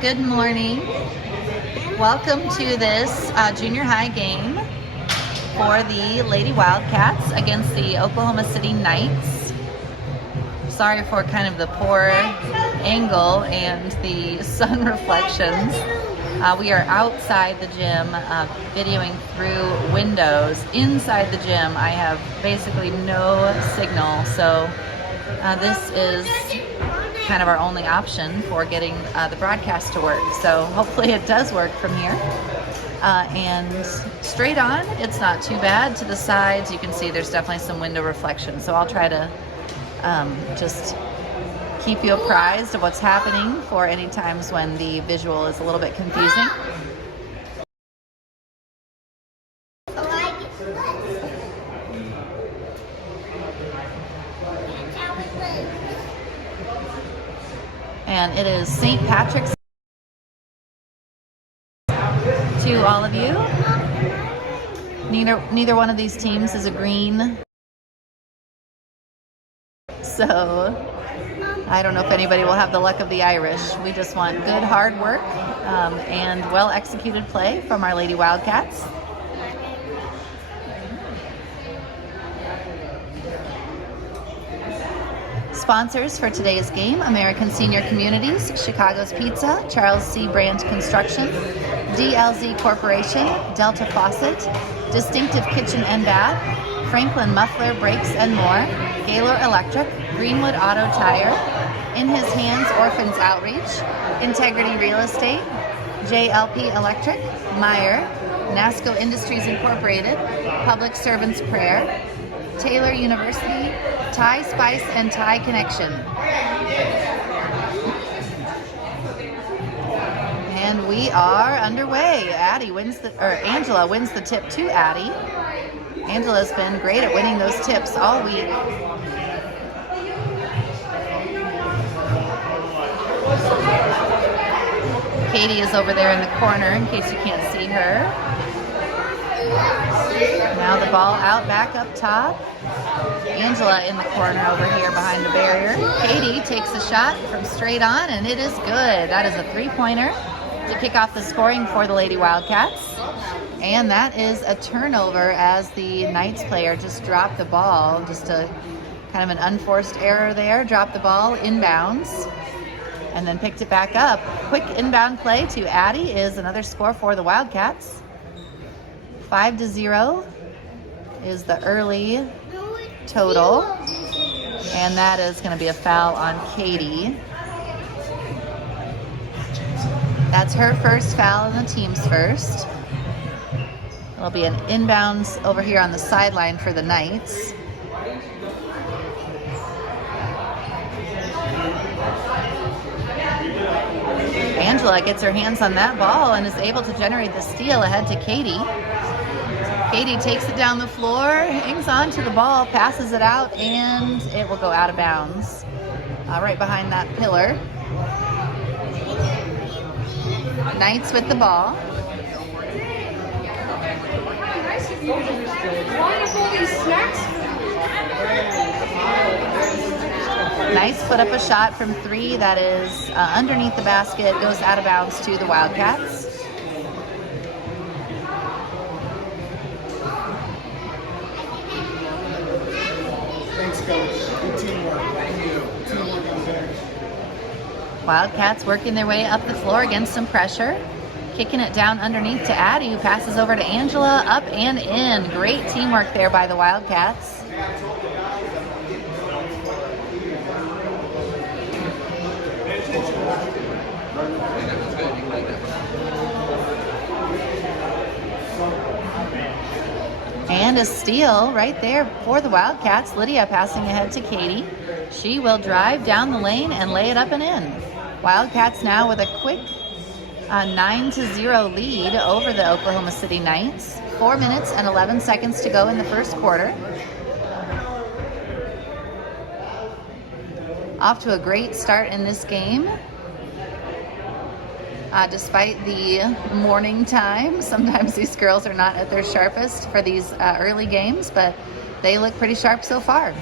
Good morning. Welcome to this junior high game for the Lady Wildcats against the Oklahoma City Knights. Sorry for kind of the poor angle and the sun reflections. We are outside the gym videoing through windows. Inside the gym I have basically no signal, so this is kind of our only option for getting the broadcast to work. So hopefully it does work from here. And straight on, it's not too bad. To the sides, you can see there's definitely some window reflection. So I'll try to just keep you apprised of what's happening for any times when the visual is a little bit confusing. And it is St. Patrick's to all of you. Neither one of these teams is a green. So I don't know if anybody will have the luck of the Irish. We just want good hard work and well executed play from our Lady Wildcats. Sponsors for today's game: American Senior Communities, Chicago's Pizza, Charles C. Brandt Construction, DLZ Corporation, Delta Faucet, Distinctive Kitchen and Bath, Franklin Muffler Brakes and More, Gaylor Electric, Greenwood Auto Tire, In His Hands Orphans Outreach, Integrity Real Estate, JLP Electric, Meyer, NASCO Industries Incorporated, Public Servants Prayer, Taylor University, Thai Spice and Thai Connection. And we are underway. Angela wins the tip to Addie. Angela's been great at winning those tips all week. Katie is over there in the corner in case you can't see her. Now the ball out back up top. Angela in the corner over here behind the barrier. Katie takes a shot from straight on, and it is good. That is a three-pointer to kick off the scoring for the Lady Wildcats. And that is a turnover as the Knights player just dropped the ball. Just a kind of an unforced error there. Dropped the ball inbounds and then picked it back up. Quick inbound play to Addie is another score for the Wildcats. 5-0 is the early total. And that is going to be a foul on Katie. That's her first foul and the team's first. It'll be an inbounds over here on the sideline for the Knights. Angela gets her hands on that ball and is able to generate the steal ahead to Katie. Katie takes it down the floor, hangs on to the ball, passes it out, and it will go out of bounds. Right behind that pillar. Knights with the ball. Nice put up a shot from three that is underneath the basket, goes out of bounds to the Wildcats. Thanks, Coach. Good teamwork. Thank you. Teamwork on deck. Wildcats working their way up the floor against some pressure. Kicking it down underneath to Addie, who passes over to Angela, up and in. Great teamwork there by the Wildcats. And a steal right there for the Wildcats. Lydia passing ahead to Katie. She will drive down the lane and lay it up and in. Wildcats now with a quick 9-0 lead over the Oklahoma City Knights. 4 minutes and 11 seconds to go in the first quarter. Off to a great start in this game. Despite the morning time, sometimes these girls are not at their sharpest for these early games, but they look pretty sharp so far.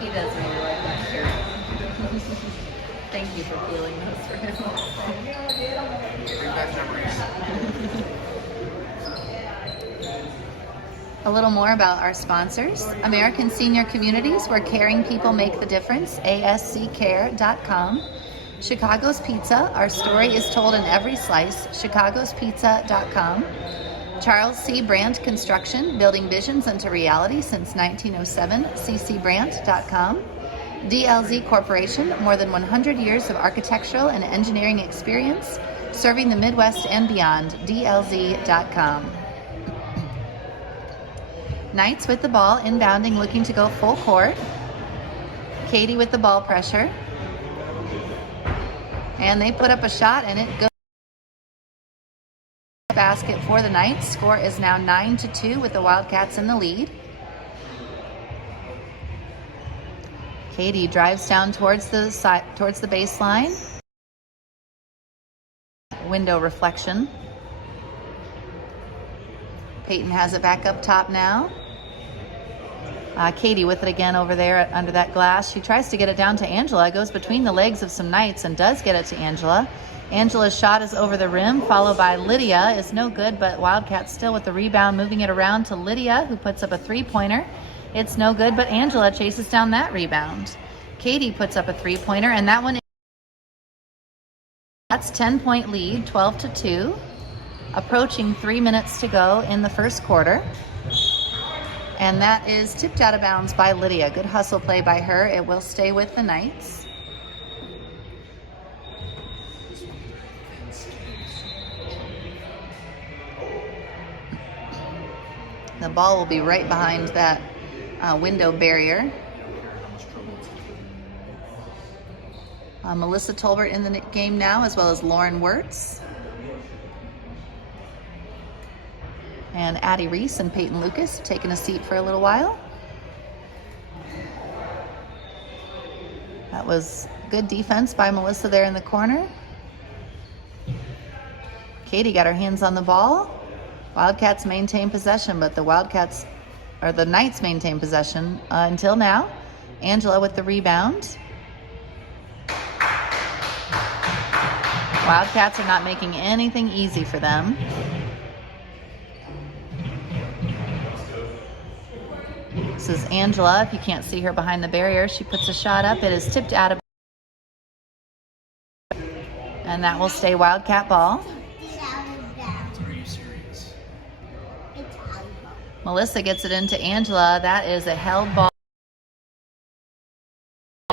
He does really like that shirt. Thank you for feeling those for him. A little more about our sponsors. American Senior Communities, where caring people make the difference, asccare.com. Chicago's Pizza, our story is told in every slice, chicagospizza.com. Charles C. Brandt Construction, building visions into reality since 1907, ccbrandt.com. DLZ Corporation, more than 100 years of architectural and engineering experience, serving the Midwest and beyond, dlz.com. Knights with the ball, inbounding, looking to go full court. Katie with the ball pressure. And they put up a shot, and it goes basket for the Knights. Score is now 9-2 with the Wildcats in the lead. Katie drives down towards the baseline. Window reflection. Peyton has it back up top now. Katie with it again over there under that glass. She tries to get it down to Angela. It goes between the legs of some Knights and does get it to Angela. Angela's shot is over the rim, followed by Lydia. Is no good, but Wildcats still with the rebound, moving it around to Lydia, who puts up a three-pointer. It's no good, but Angela chases down that rebound. Katie puts up a three-pointer, and that one is... That's 10-point lead, 12-2. Approaching 3 minutes to go in the first quarter. And that is tipped out of bounds by Lydia. Good hustle play by her. It will stay with the Knights. The ball will be right behind that window barrier. Melissa Tolbert in the game now, as well as Lauren Wirtz. And Addie Reese and Peyton Lucas taking a seat for a little while. That was good defense by Melissa there in the corner. Katie got her hands on the ball. Wildcats maintain possession, but the Knights maintain possession until now. Angela with the rebound. Wildcats are not making anything easy for them. This is Angela. If you can't see her behind the barrier, she puts a shot up. It is tipped out of, and that will stay Wildcat ball. Are you serious? Melissa gets it into Angela. That is a held ball.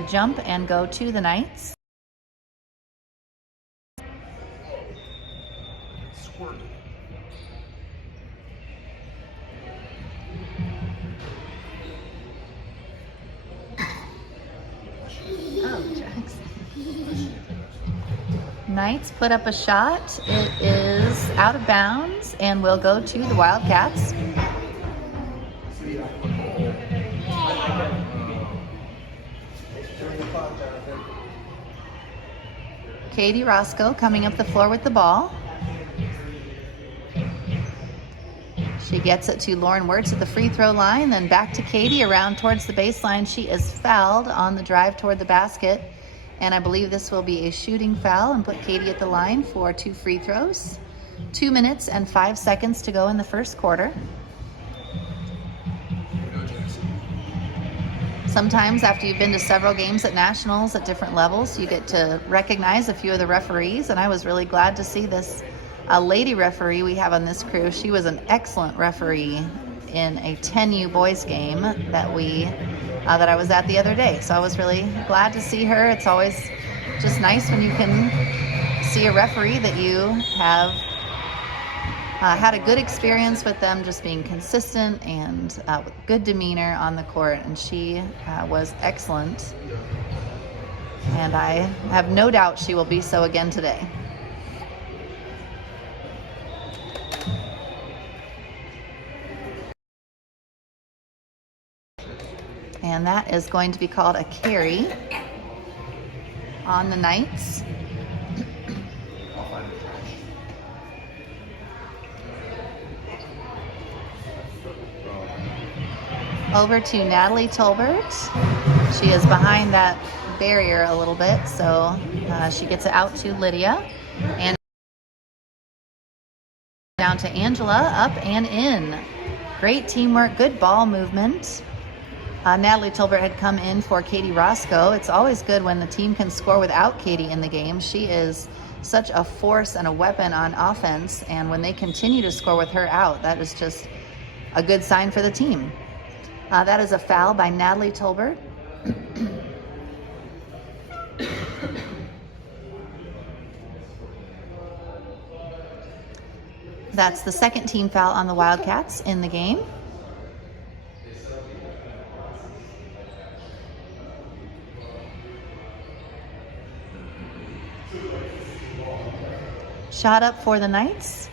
Jump and go to the Knights. Oh, Jackson. Knights put up a shot. It is out of bounds and will go to the Wildcats. Katie Roscoe coming up the floor with the ball. She gets it to Lauren Wirtz at the free throw line, then back to Katie around towards the baseline. She is fouled on the drive toward the basket, and I believe this will be a shooting foul and put Katie at the line for 2 free throws. 2 minutes and 5 seconds to go in the first quarter. Sometimes after you've been to several games at nationals at different levels, you get to recognize a few of the referees, and I was really glad to see this lady referee we have on this crew. She was an excellent referee in a 10U boys game that I was at the other day. So I was really glad to see her. It's always just nice when you can see a referee that you have had a good experience with them, just being consistent and with good demeanor on the court. And she was excellent. And I have no doubt she will be so again today. And that is going to be called a carry on the Knights. Over to Natalie Tolbert. She is behind that barrier a little bit, so she gets it out to Lydia. And down to Angela, up and in. Great teamwork, good ball movement. Natalie Tolbert had come in for Katie Roscoe. It's always good when the team can score without Katie in the game. She is such a force and a weapon on offense, and when they continue to score with her out, that is just a good sign for the team. That is a foul by Natalie Tolbert. That's the second team foul on the Wildcats in the game. Shot up for the Knights.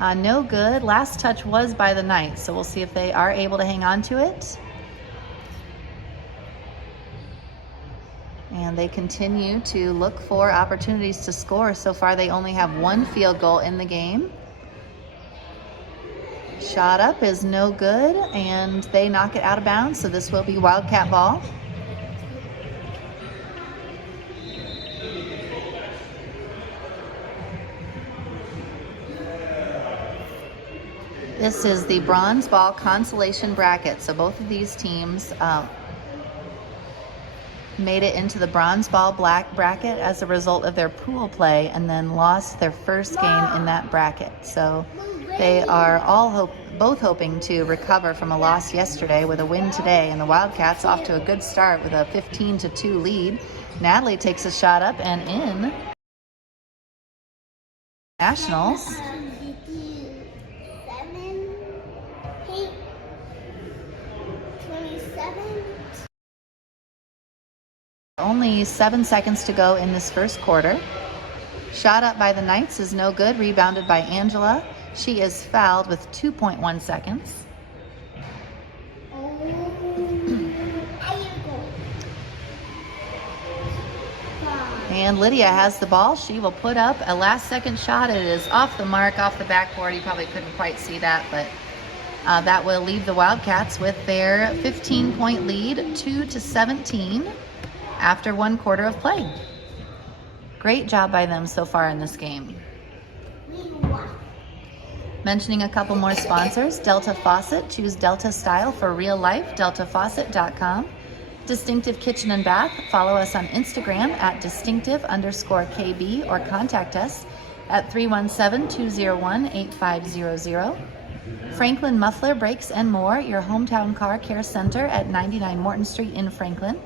No good. Last touch was by the Knights, so we'll see if they are able to hang on to it. And they continue to look for opportunities to score. So far, they only have 1 field goal in the game. Shot up is no good, and they knock it out of bounds, so this will be Wildcat ball. This is the bronze ball consolation bracket. So both of these teams made it into the bronze ball black bracket as a result of their pool play and then lost their first game in that bracket. So they are all both hoping to recover from a loss yesterday with a win today. And the Wildcats off to a good start with a 15-2 lead. Natalie takes a shot up and in. Nationals. Only 7 seconds to go in this first quarter. Shot up by the Knights is no good. Rebounded by Angela. She is fouled with 2.1 seconds. And Lydia has the ball. She will put up a last-second shot. It is off the mark, off the backboard. You probably couldn't quite see that, but that will leave the Wildcats with their 15-point lead, 2-17, after 1 quarter of play. Great job by them so far in this game. Mentioning a couple more sponsors: Delta Faucet. Choose Delta style for real life. DeltaFaucet.com. Distinctive Kitchen and Bath. Follow us on Instagram at distinctive_KB or contact us at 317-201-8500. Franklin Muffler Brakes and More, your hometown car care center at 99 Morton Street in Franklin.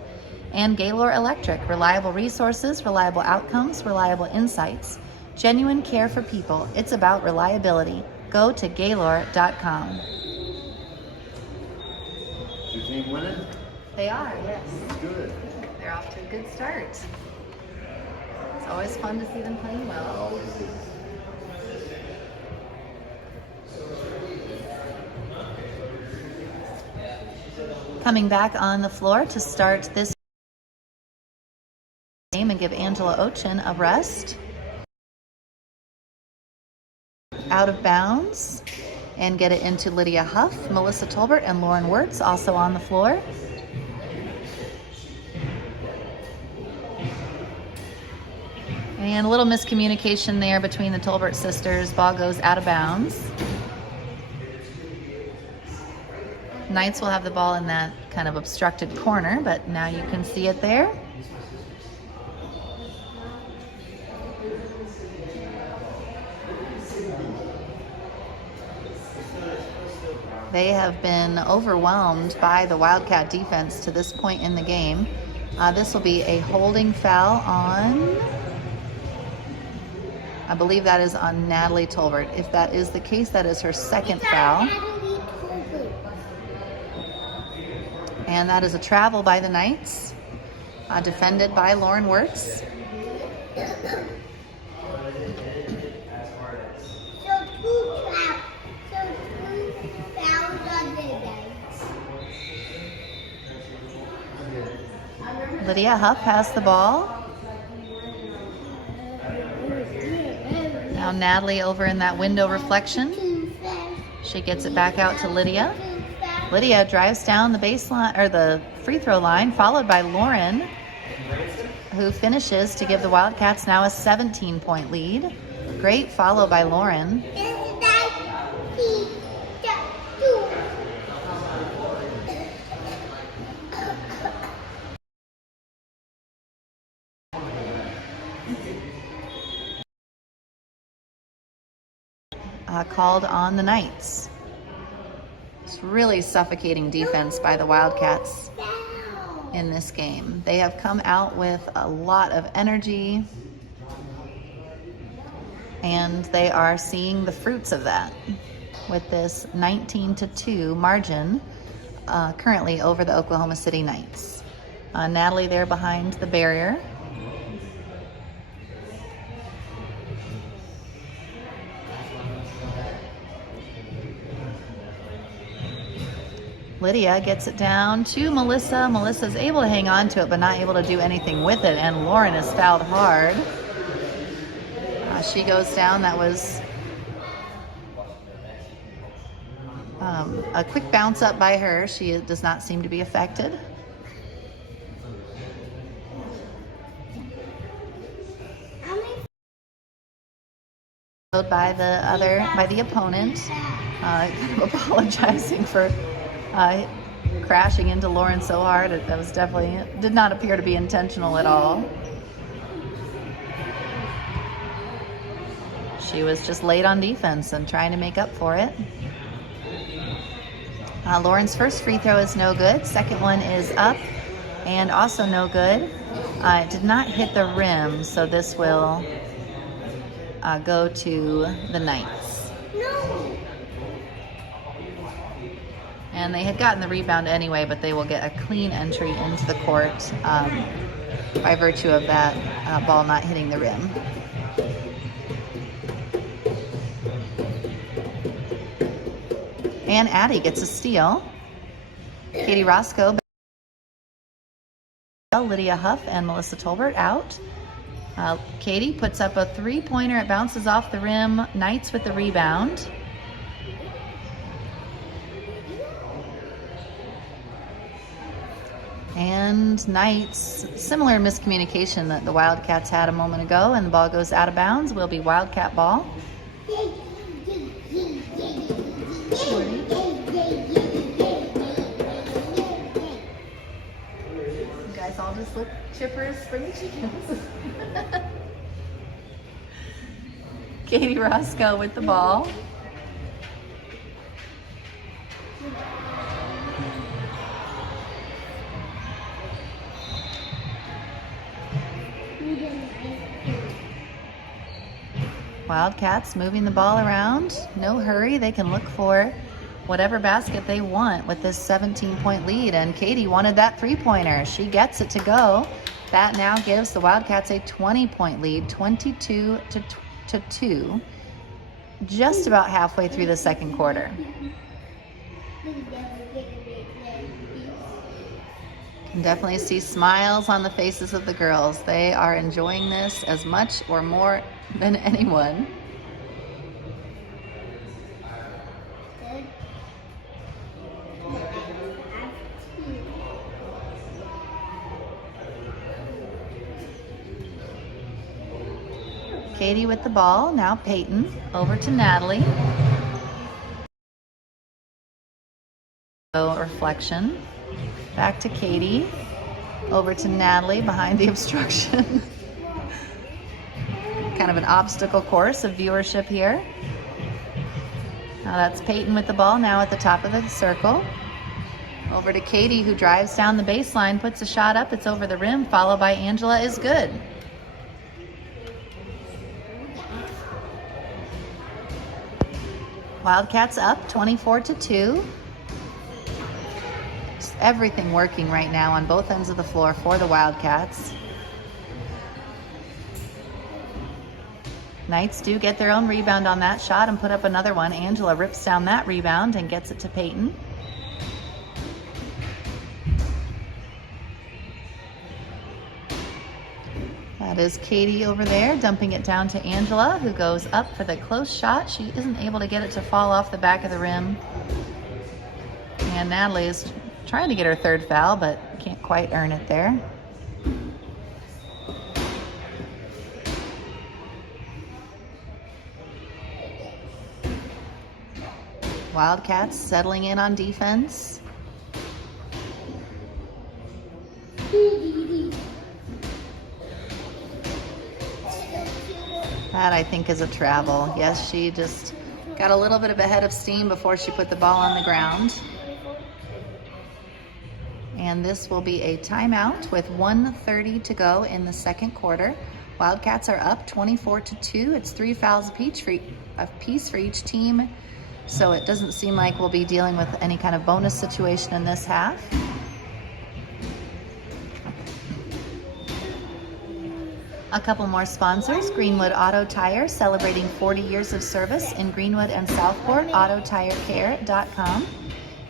And Gaylor Electric. Reliable resources, reliable outcomes, reliable insights. Genuine care for people. It's about reliability. Go to Gaylor.com. Your team winning? They are, yes. Good. They're off to a good start. It's always fun to see them playing well. Always is. Coming back on the floor to start this game and give Angela Ochin a rest. Out of bounds and get it into Lydia Huff, Melissa Tolbert, and Lauren Wirtz also on the floor. And a little miscommunication there between the Tolbert sisters. Ball goes out of bounds. Knights will have the ball in that kind of obstructed corner, but now you can see it there. They have been overwhelmed by the Wildcat defense to this point in the game. This will be a holding foul on, I believe that is on Natalie Tolbert. If that is the case, that is her second foul. And that is a travel by the Knights, defended by Lauren Wirtz. Lydia Huff has the ball. Now Natalie over in that window reflection. She gets it back out to Lydia. Lydia drives down the baseline or the free throw line, followed by Lauren, who finishes to give the Wildcats now a 17-point lead. Great follow by Lauren. Called on the Knights. It's really suffocating defense by the Wildcats in this game. They have come out with a lot of energy, and they are seeing the fruits of that with this 19-2 margin currently over the Oklahoma City Knights. Natalie there behind the barrier. Lydia gets it down to Melissa. Melissa's able to hang on to it, but not able to do anything with it. And Lauren is fouled hard. She goes down. That was a quick bounce up by her. She does not seem to be affected. By the opponent, apologizing for crashing into Lauren so hard. That was definitely, did not appear to be intentional at all. She was just late on defense and trying to make up for it. Lauren's first free throw is no good. Second one is up and also no good. It did not hit the rim, so this will go to the Knights. No. And they had gotten the rebound anyway, but they will get a clean entry into the court by virtue of that ball not hitting the rim. And Addie gets a steal. Katie Roscoe, Lydia Huff, and Melissa Tolbert out. Katie puts up a three-pointer. It bounces off the rim. Knights with the rebound. And Knights, similar miscommunication that the Wildcats had a moment ago, and the ball goes out of bounds. Will be Wildcat ball. I'll just look chipper as spring chickens. Katie Roscoe with the ball. Wildcats moving the ball around. No hurry. They can look for whatever basket they want with this 17-point lead, and Katie wanted that three-pointer. She gets it to go. That now gives the Wildcats a 20-point lead, 22-2, just about halfway through the second quarter. Can definitely see smiles on the faces of the girls. They are enjoying this as much or more than anyone. Katie with the ball, now Peyton, over to Natalie. Reflection, back to Katie, over to Natalie behind the obstruction. Kind of an obstacle course of viewership here. Now that's Peyton with the ball, now at the top of the circle. Over to Katie, who drives down the baseline, puts a shot up, it's over the rim, followed by Angela is good. Wildcats up 24-2. Just everything working right now on both ends of the floor for the Wildcats. Knights do get their own rebound on that shot and put up another one. Angela rips down that rebound and gets it to Peyton. That is Katie over there, dumping it down to Angela, who goes up for the close shot. She isn't able to get it to fall off the back of the rim. And Natalie is trying to get her third foul, but can't quite earn it there. Wildcats settling in on defense. That, I think, is a travel. Yes, she just got a little bit of a head of steam before she put the ball on the ground. And this will be a timeout with 1:30 to go in the second quarter. Wildcats are up 24-2. It's 3 fouls apiece for each team. So it doesn't seem like we'll be dealing with any kind of bonus situation in this half. A couple more sponsors. Greenwood Auto Tire, celebrating 40 years of service in Greenwood and Southport. AutoTireCare.com.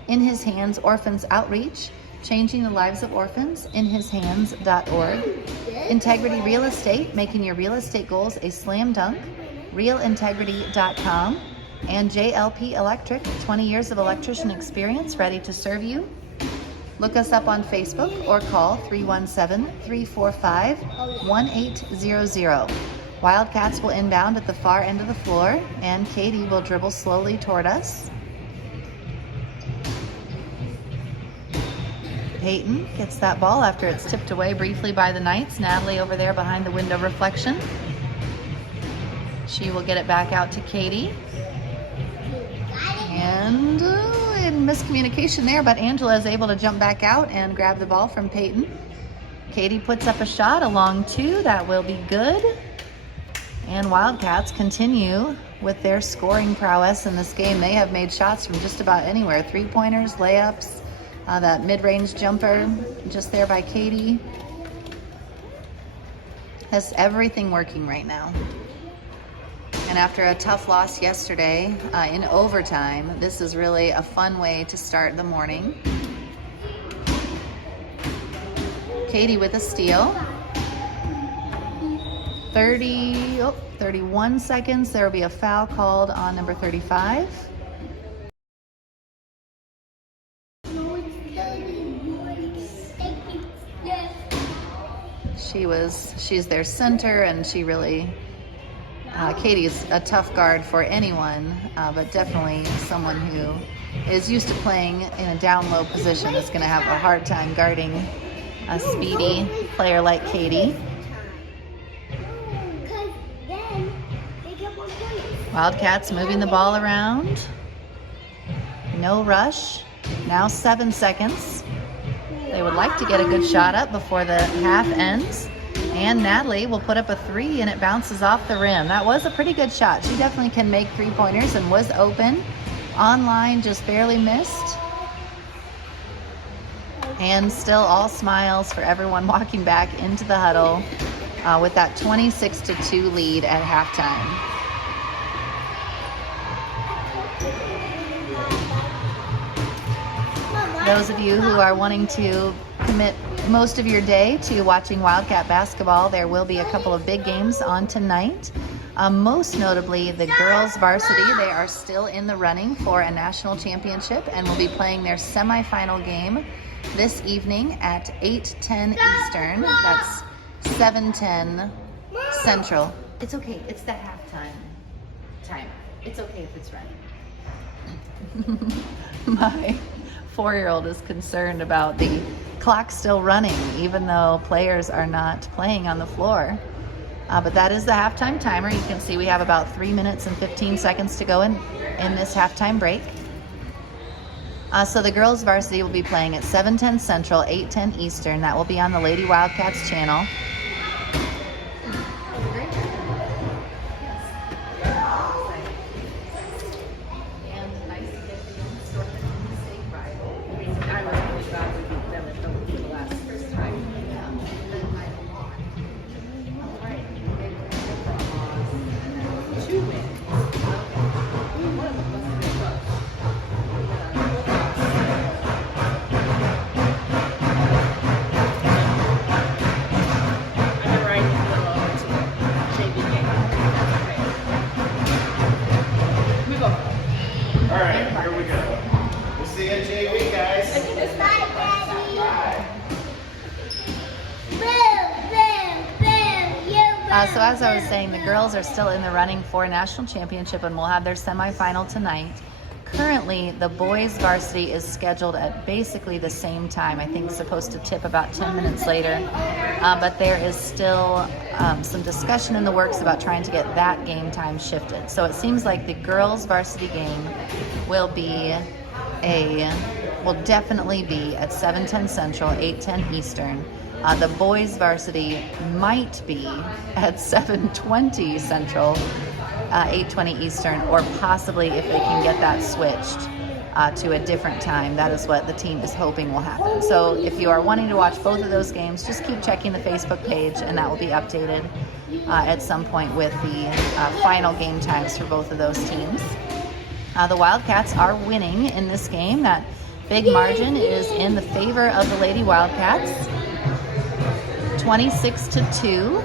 In His Hands Orphans Outreach, changing the lives of orphans. InHisHands.org. Integrity Real Estate, making your real estate goals a slam dunk. RealIntegrity.com. And JLP Electric, 20 years of electrician experience, ready to serve you. Look us up on Facebook or call 317-345-1800. Wildcats will inbound at the far end of the floor, and Katie will dribble slowly toward us. Peyton gets that ball after it's tipped away briefly by the Knights. Natalie over there behind the window reflection. She will get it back out to Katie. And miscommunication there, but Angela is able to jump back out and grab the ball from Peyton. Katie puts up a shot, a long two. That will be good. And Wildcats continue with their scoring prowess in this game. They have made shots from just about anywhere. Three-pointers, layups, that mid-range jumper just there by Katie. Has everything working right now. And after a tough loss yesterday in overtime, this is really a fun way to start the morning. Katie with a steal. 31 seconds. There will be a foul called on number 35. She's their center, and she really, Katie's a tough guard for anyone, but definitely someone who is used to playing in a down low position is going to have a hard time guarding a speedy player like Katie. Wildcats moving the ball around. No rush. Now 7 seconds. They would like to get a good shot up before the half ends. And Natalie will put up a 3, and it bounces off the rim. That was a pretty good shot. She definitely can make 3-pointers and was open. Online, just barely missed. And still all smiles for everyone walking back into the huddle with that 26-2 lead at halftime. Those of you who are wanting to commit most of your day to watching Wildcat basketball, there will be a couple of big games on tonight. Most notably, the girls varsity. They are still in the running for a national championship and will be playing their semifinal game this evening at 8:10 Eastern. That's 7:10 Central. It's okay. It's the halftime timer. It's okay if it's running. My 4-year-old is concerned about the clock still running, even though players are not playing on the floor. But that is the halftime timer. You can see we have about 3 minutes and 15 seconds to go in this halftime break. So the girls varsity will be playing at 7:10 Central, 8:10 Eastern. That will be on the Lady Wildcats channel. So as I was saying, the girls are still in the running for a national championship and will have their semifinal tonight. Currently, the boys varsity is scheduled at basically the same time. I think it's supposed to tip about 10 minutes later. But there is still some discussion in the works about trying to get that game time shifted. So it seems like the girls varsity game will definitely be at 7:10 Central, 8:10 Eastern. The boys varsity might be at 7:20 Central, 8:20 Eastern, or possibly if they can get that switched to a different time. That is what the team is hoping will happen. So if you are wanting to watch both of those games, just keep checking the Facebook page, and that will be updated at some point with the final game times for both of those teams. The Wildcats are winning in this game. That big margin is in the favor of the Lady Wildcats. 26-2.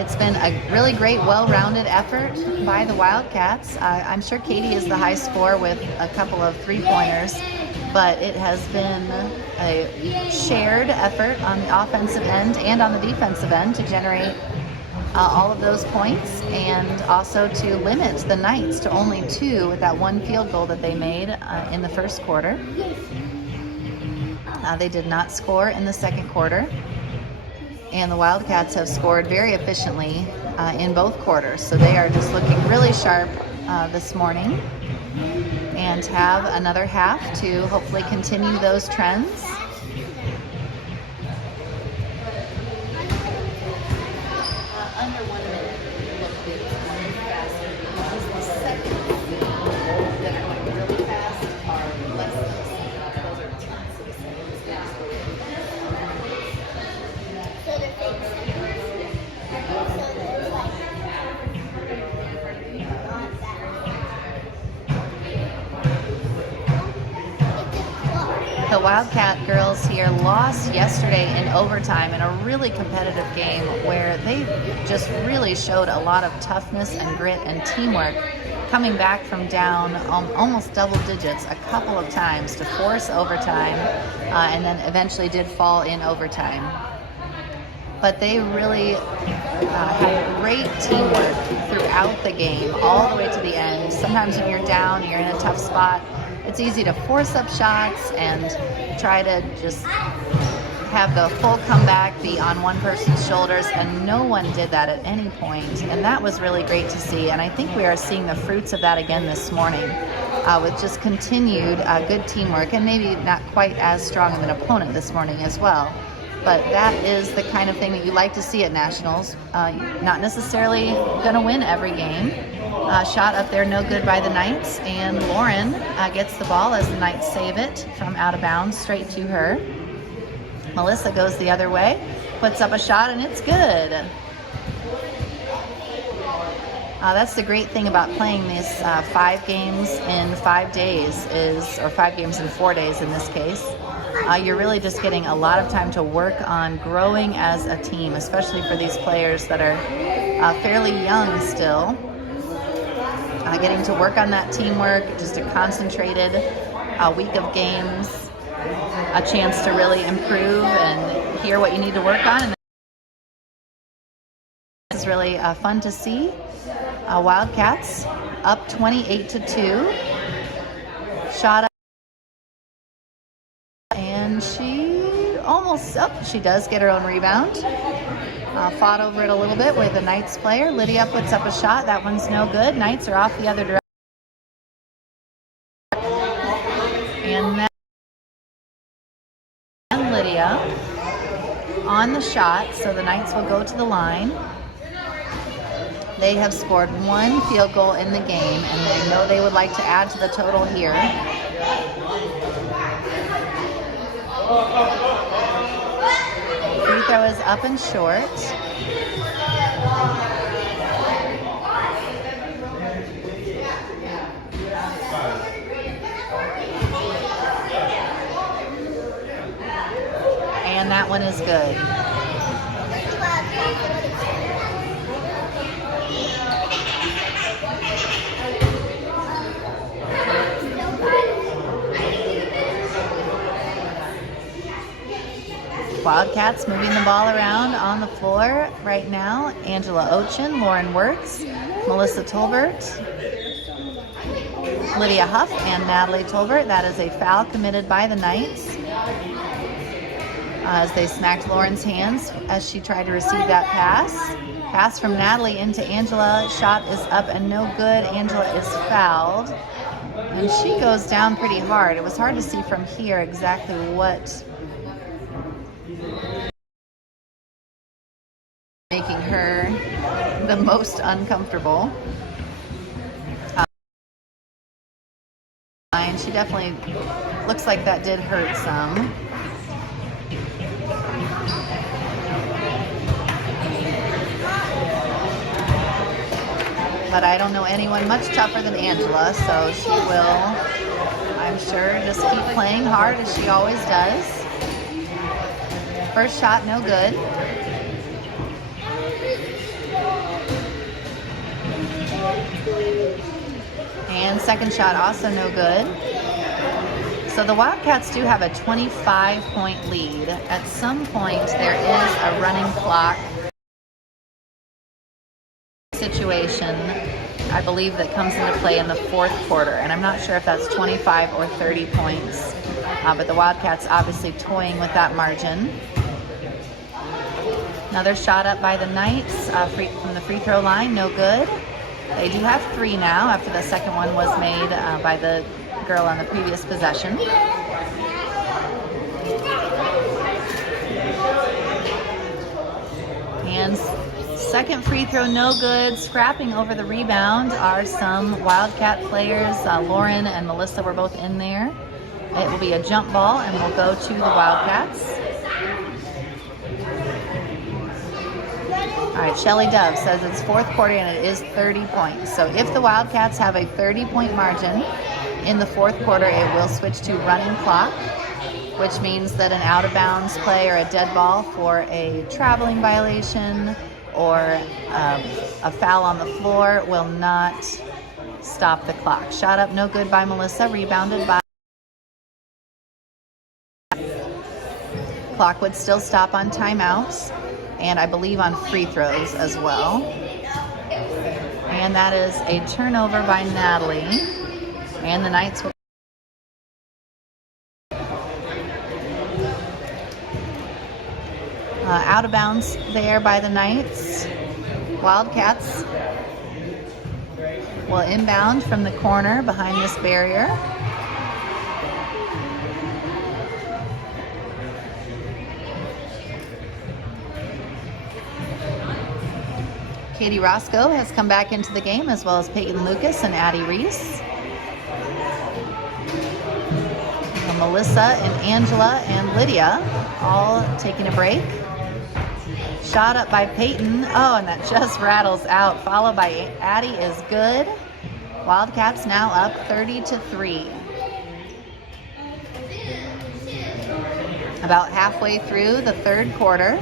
It's been a really great, well-rounded effort by the Wildcats. I'm sure Katie is the high score with a couple of 3-pointers, but it has been a shared effort on the offensive end and on the defensive end to generate all of those points, and also to limit the Knights to only 2 with that 1 field goal that they made in the first quarter. They did not score in the second quarter, and the Wildcats have scored very efficiently in both quarters. So they are just looking really sharp this morning, and have another half to hopefully continue those trends. Under 1 minute, looked it faster. The second that are going really fast are less than those are The Wildcat girls here lost yesterday in overtime in a really competitive game where they just really showed a lot of toughness and grit and teamwork, coming back from down almost double digits a couple of times to force overtime, and then eventually did fall in overtime. But they really had great teamwork throughout the game, all the way to the end. Sometimes when you're down, you're in a tough spot, it's easy to force up shots and try to just have the full comeback be on one person's shoulders, and no one did that at any point, and that was really great to see. And I think we are seeing the fruits of that again this morning, with just continued good teamwork, and maybe not quite as strong of an opponent this morning as well. But that is the kind of thing that you like to see at Nationals. Not necessarily going to win every game. Shot up there, no good by the Knights, and Lauren gets the ball as the Knights save it from out of bounds straight to her. Melissa goes the other way, puts up a shot, and it's good. That's the great thing about playing these 5 games in 5 days or 5 games in 4 days in this case. You're really just getting a lot of time to work on growing as a team, especially for these players that are fairly young still. Getting to work on that teamwork, just a concentrated week of games, a chance to really improve and hear what you need to work on. And it's really fun to see. Wildcats up 28-2. Shot up, and she almost up. She does get her own rebound. Fought over it a little bit with the Knights player. Lydia puts up a shot. That one's no good. Knights are off the other direction. And Lydia on the shot, so the Knights will go to the line. They have scored 1 field goal in the game, and they know they would like to add to the total here. Free throw is up and short. And that one is good. Wildcats moving the ball around on the floor right now. Angela Ochin, Lauren Wirtz, Melissa Tolbert, Lydia Huff, and Natalie Tolbert. That is a foul committed by the Knights as they smacked Lauren's hands as she tried to receive that pass. Pass from Natalie into Angela. Shot is up and no good. Angela is fouled, and she goes down pretty hard. It was hard to see from here exactly what making her the most uncomfortable. And she definitely looks like that did hurt some. But I don't know anyone much tougher than Angela, so she will, I'm sure, just keep playing hard as she always does. First shot, no good. And second shot, also no good. So the Wildcats do have a 25-point lead. At some point, there is a running clock situation, I believe, that comes into play in the 4th quarter. And I'm not sure if that's 25 or 30 points. But the Wildcats obviously toying with that margin. Another shot up by the Knights from the free throw line, no good. They do have 3 now after the second one was made by the girl on the previous possession. And second free throw, no good. Scrapping over the rebound are some Wildcat players. Lauren and Melissa were both in there. It will be a jump ball and will go to the Wildcats. All right, Shelly Dove says it's 4th quarter and it is 30 points. So if the Wildcats have a 30-point margin, In the fourth quarter, it will switch to running clock, which means that an out-of-bounds play or a dead ball for a traveling violation or a foul on the floor will not stop the clock. Shot up, no good by Melissa, rebounded by... Clock would still stop on timeouts, and I believe on free throws as well. And that is a turnover by Natalie, and the Knights will... out of bounds there by the Knights. Wildcats will inbound from the corner behind this barrier. Katie Roscoe has come back into the game, as well as Peyton Lucas and Addie Reese. And Melissa and Angela and Lydia all taking a break. Shot up by Peyton. Oh, and that just rattles out. Followed by Addie is good. Wildcats now up 30-3. About halfway through the third quarter.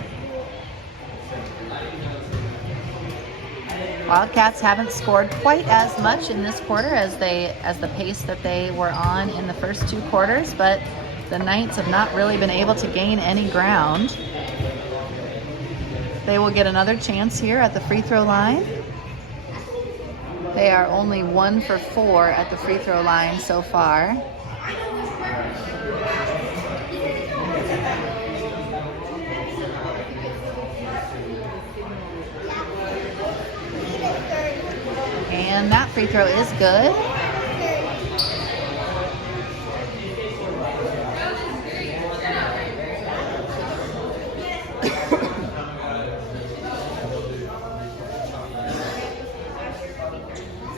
Wildcats haven't scored quite as much in this quarter as the pace that they were on in the first two quarters, but the Knights have not really been able to gain any ground. They will get another chance here at the free throw line. They are only 1 for 4 at the free throw line so far. And that free throw is good.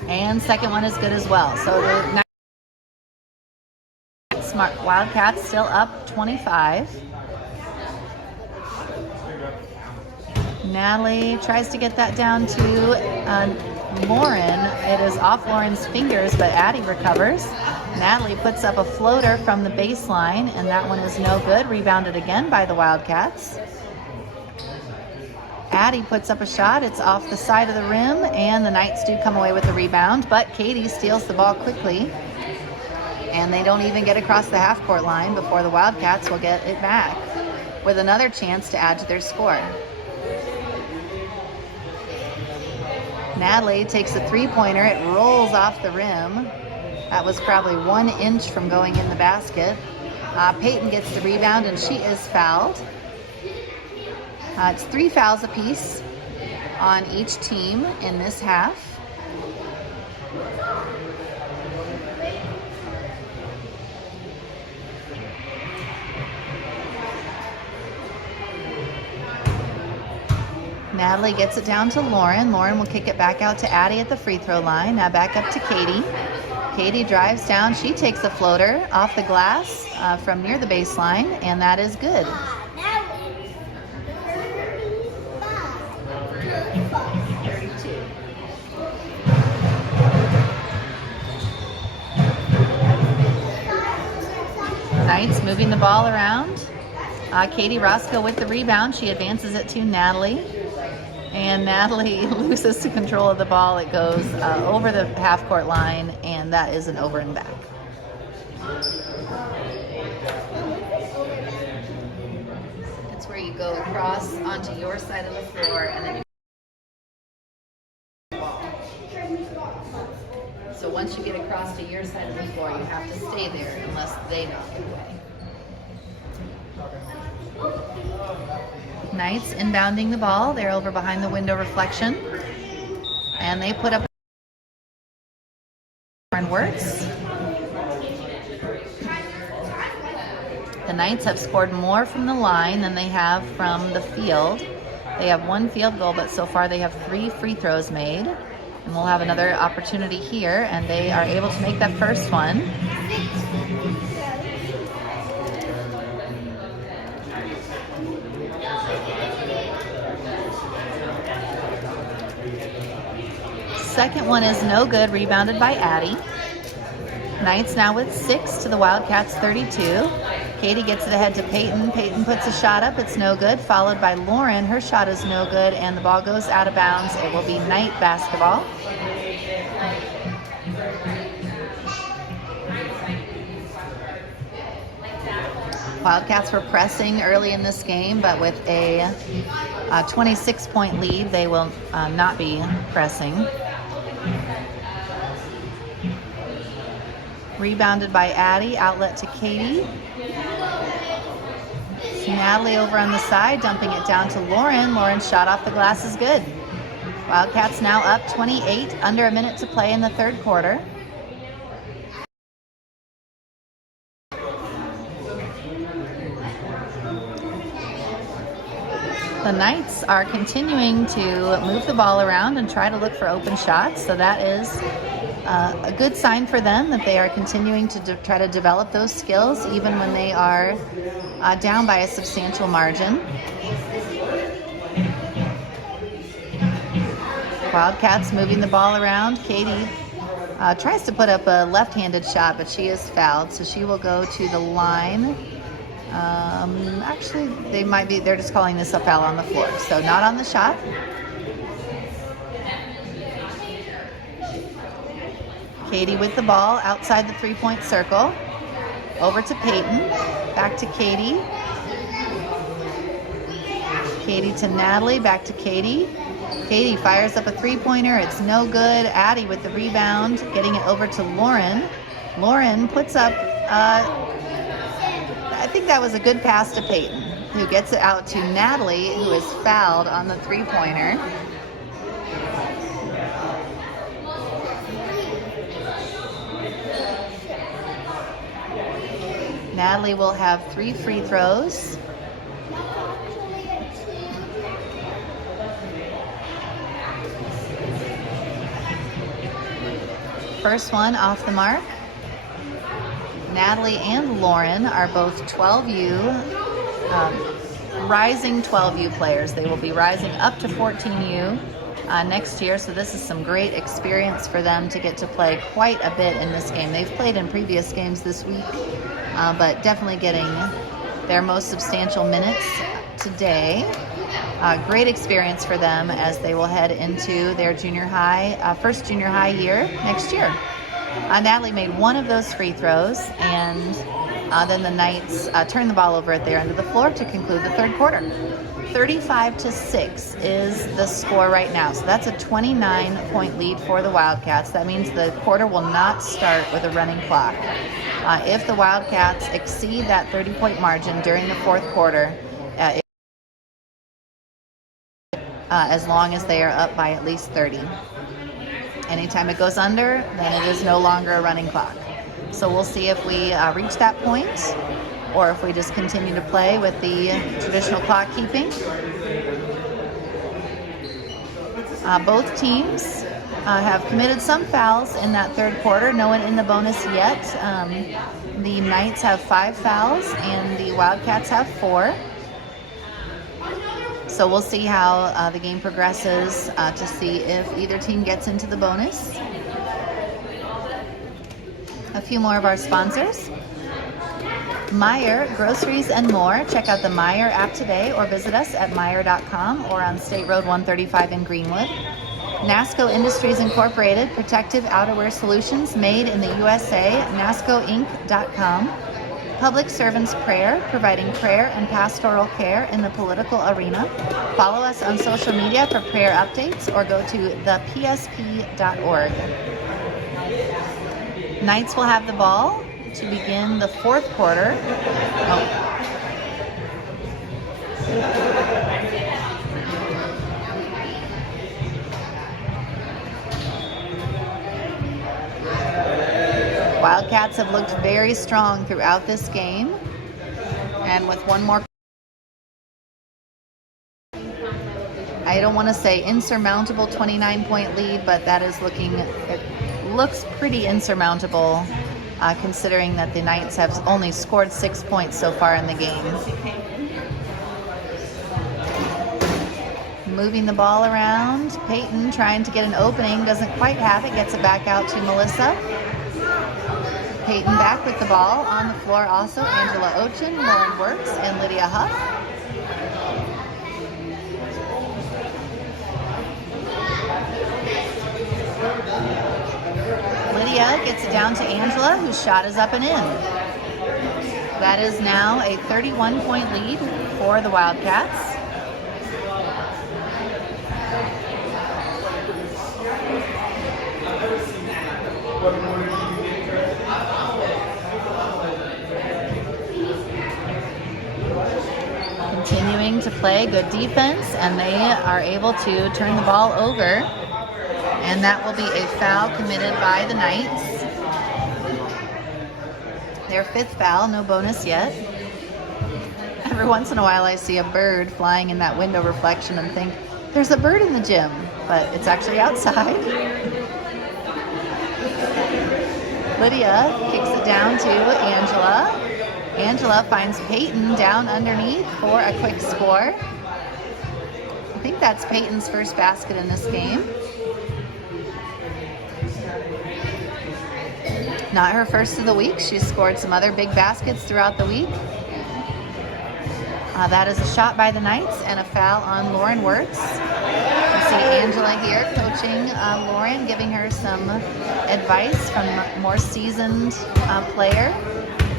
And second one is good as well. So the Wildcats still up 25. Natalie tries to get that down to Lauren. It is off Lauren's fingers, but Addie recovers. Natalie puts up a floater from the baseline, and that one is no good. Rebounded again by the Wildcats. Addie puts up a shot. It's off the side of the rim, and the Knights do come away with the rebound, but Katie steals the ball quickly, and they don't even get across the half-court line before the Wildcats will get it back with another chance to add to their score. Natalie takes a three-pointer. It rolls off the rim. That was probably 1 inch from going in the basket. Peyton gets the rebound, and she is fouled. It's 3 fouls apiece on each team in this half. Natalie gets it down to Lauren. Lauren will kick it back out to Addie at the free throw line. Now back up to Katie. Katie drives down. She takes a floater off the glass from near the baseline, and that is good. Knights moving the ball around. Katie Roscoe with the rebound. She advances it to Natalie. And Natalie loses control of the ball. It goes over the half-court line, and that is an over and back. It's where you go across onto your side of the floor, and then you so once you get across to your side of the floor, you have to stay there unless they knock it away. Knights inbounding the ball. They're over behind the window reflection. And they put up works. The Knights have scored more from the line than they have from the field. They have 1 field goal, but so far they have 3 free throws made. And we'll have another opportunity here, and they are able to make that first one. Second one is no good, rebounded by Addie. Knights now with 6 to the Wildcats 32. Katie gets it ahead to Peyton. Peyton puts a shot up. It's no good. Followed by Lauren. Her shot is no good, and the ball goes out of bounds. It will be Knight basketball. Wildcats were pressing early in this game, but with a 26-point lead, they will not be pressing. Rebounded by Addie, outlet to Katie. It's Natalie over on the side, dumping it down to Lauren. Lauren's shot off the glass is good. Wildcats now up 28, under a minute to play in the third quarter. The Knights are continuing to move the ball around and try to look for open shots, so that is a good sign for them that they are continuing to try to develop those skills even when they are down by a substantial margin. Wildcats moving the ball around. Katie tries to put up a left-handed shot, but she is fouled, so she will go to the line. Actually, they're just calling this a foul on the floor, so not on the shot. Katie with the ball outside the three-point circle. Over to Peyton. Back to Katie. Katie to Natalie. Back to Katie. Katie fires up a three-pointer. It's no good. Addie with the rebound. Getting it over to Lauren. Lauren puts up, I think that was a good pass to Peyton, who gets it out to Natalie, who is fouled on the three-pointer. Natalie will have 3 free throws. First one off the mark. Natalie and Lauren are both 12U, rising 12U players. They will be rising up to 14U next year, so this is some great experience for them to get to play quite a bit in this game. They've played in previous games this week, but definitely getting their most substantial minutes today. Great experience for them as they will head into their junior high, first junior high year next year. Natalie made one of those free throws, and then the Knights turned the ball over at their end of the floor to conclude the third quarter. 35-6 is the score right now, so that's a 29-point lead for the Wildcats. That means the quarter will not start with a running clock. If the Wildcats exceed that 30-point margin during the fourth quarter, as long as they are up by at least 30. Anytime it goes under, then it is no longer a running clock. So we'll see if we reach that point, or if we just continue to play with the traditional clock keeping. Both teams have committed some fouls in that third quarter. No one in the bonus yet. The Knights have 5 fouls and the Wildcats have 4. So we'll see how the game progresses to see if either team gets into the bonus. A few more of our sponsors. Meijer Groceries and More. Check out the Meijer app today or visit us at Meijer.com or on State Road 135 in Greenwood. NASCO Industries Incorporated, protective outerwear solutions made in the USA, NASCOinc.com. Public Servants Prayer, providing prayer and pastoral care in the political arena. Follow us on social media for prayer updates or go to thepsp.org. Knights will have the ball to begin the fourth quarter. Wildcats have looked very strong throughout this game, and with one more, I don't want to say insurmountable 29-point lead, but that is it looks pretty insurmountable considering that the Knights have only scored 6 points so far in the game. Moving the ball around, Peyton trying to get an opening, doesn't quite have it, gets it back out to Melissa. Peyton back with the ball. On the floor also, Angela Ochin, Lauren Works, and Lydia Huff. Lydia gets it down to Angela, whose shot is up and in. That is now a 31-point lead for the Wildcats. Continuing to play good defense, and they are able to turn the ball over, and that will be a foul committed by the Knights. Their 5th foul, no bonus yet. Every once in a while I see a bird flying in that window reflection and think, there's a bird in the gym, but it's actually outside. Lydia kicks it down to Angela. Angela finds Peyton down underneath for a quick score. I think that's Peyton's first basket in this game. Not her first of the week. She's scored some other big baskets throughout the week. That is a shot by the Knights and a foul on Lauren Works. You see Angela here coaching Lauren, giving her some advice from a more seasoned player.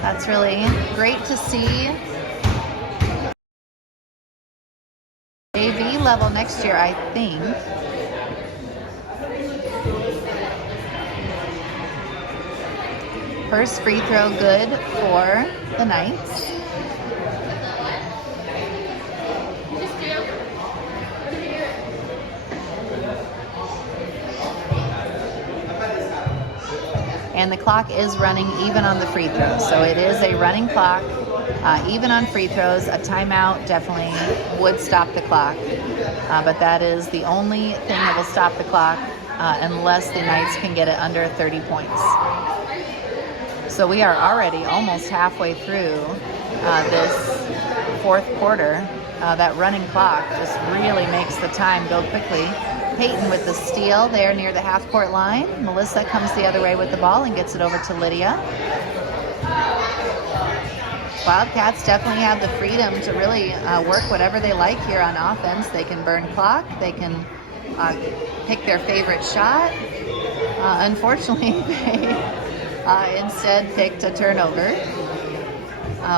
That's really great to see. JV level next year, I think. First free throw good for the Knights. And the clock is running even on the free throws. So it is a running clock, even on free throws. A timeout definitely would stop the clock. But that is the only thing that will stop the clock unless the Knights can get it under 30 points. So we are already almost halfway through this 4th quarter. That running clock just really makes the time go quickly. Peyton with the steal there near the half-court line. Melissa comes the other way with the ball and gets it over to Lydia. Wildcats definitely have the freedom to really work whatever they like here on offense. They can burn clock. They can pick their favorite shot. Unfortunately, they instead picked a turnover.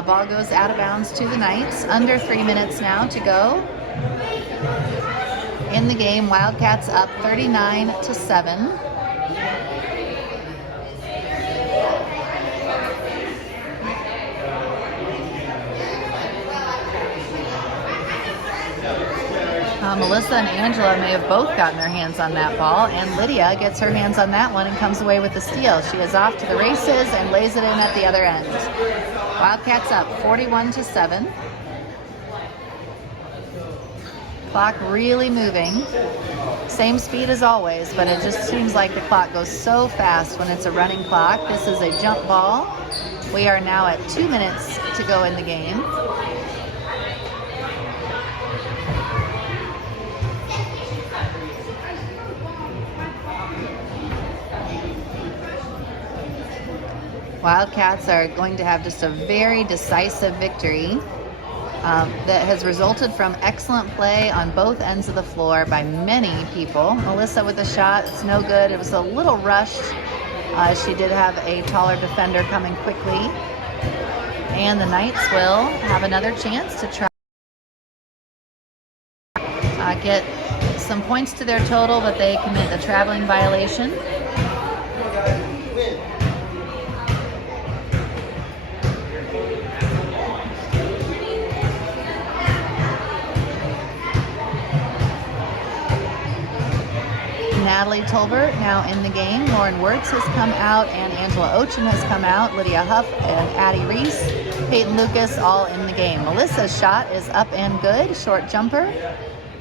Ball goes out of bounds to the Knights. Under 3 minutes now to go in the game. Wildcats up 39-7. Melissa and Angela may have both gotten their hands on that ball, and Lydia gets her hands on that one and comes away with the steal. She is off to the races and lays it in at the other end. Wildcats up 41-7. Clock really moving. Same speed as always, but it just seems like the clock goes so fast when it's a running clock. This is a jump ball. We are now at 2 minutes to go in the game. Wildcats are going to have just a very decisive victory that has resulted from excellent play on both ends of the floor by many people. Melissa with the shot, it's no good. It was a little rushed. She did have a taller defender coming quickly. And the Knights will have another chance to try get some points to their total, but they commit a traveling violation. Natalie Tolbert now in the game. Lauren Wirtz has come out, and Angela Ochin has come out. Lydia Huff and Addie Reese, Peyton Lucas, all in the game. Melissa's shot is up and good. Short jumper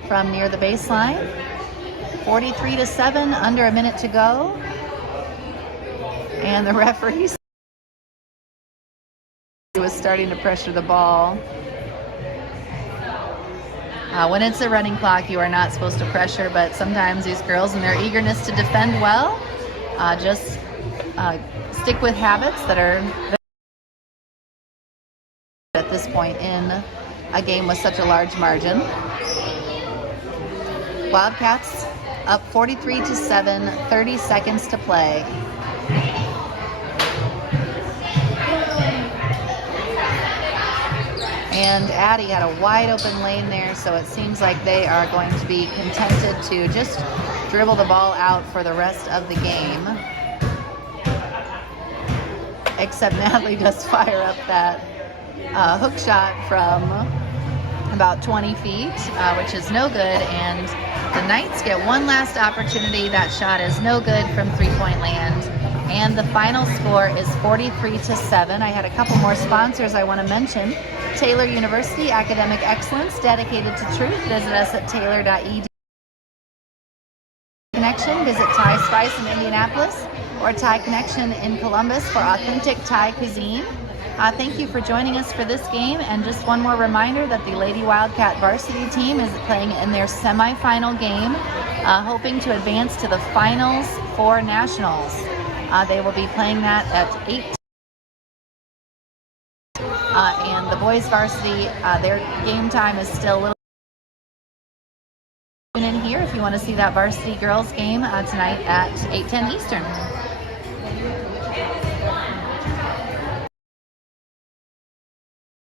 from near the baseline. 43-7, under a minute to go. And the referee was starting to pressure the ball. When it's a running clock, you are not supposed to pressure, but sometimes these girls, in their eagerness to defend well, just stick with habits that are at this point in a game with such a large margin. Wildcats up 43-7, 30 seconds to play. And Addie had a wide open lane there, so it seems like they are going to be contented to just dribble the ball out for the rest of the game. Except Natalie does fire up that hook shot from about 20 feet, which is no good, and the Knights get one last opportunity. That shot is no good from three-point land, and the final score is 43-7. I had a couple more sponsors I want to mention. Taylor University, academic excellence dedicated to truth. Visit us at taylor.edu. Connection, visit Thai Spice in Indianapolis or Thai Connection in Columbus for authentic Thai cuisine. Thank you for joining us for this game, and just one more reminder that the Lady Wildcat varsity team is playing in their semifinal game, hoping to advance to the finals for nationals. They will be playing that at 8. And the boys varsity, their game time is still a little. Tune in here if you want to see that varsity girls game tonight at 8:10 Eastern.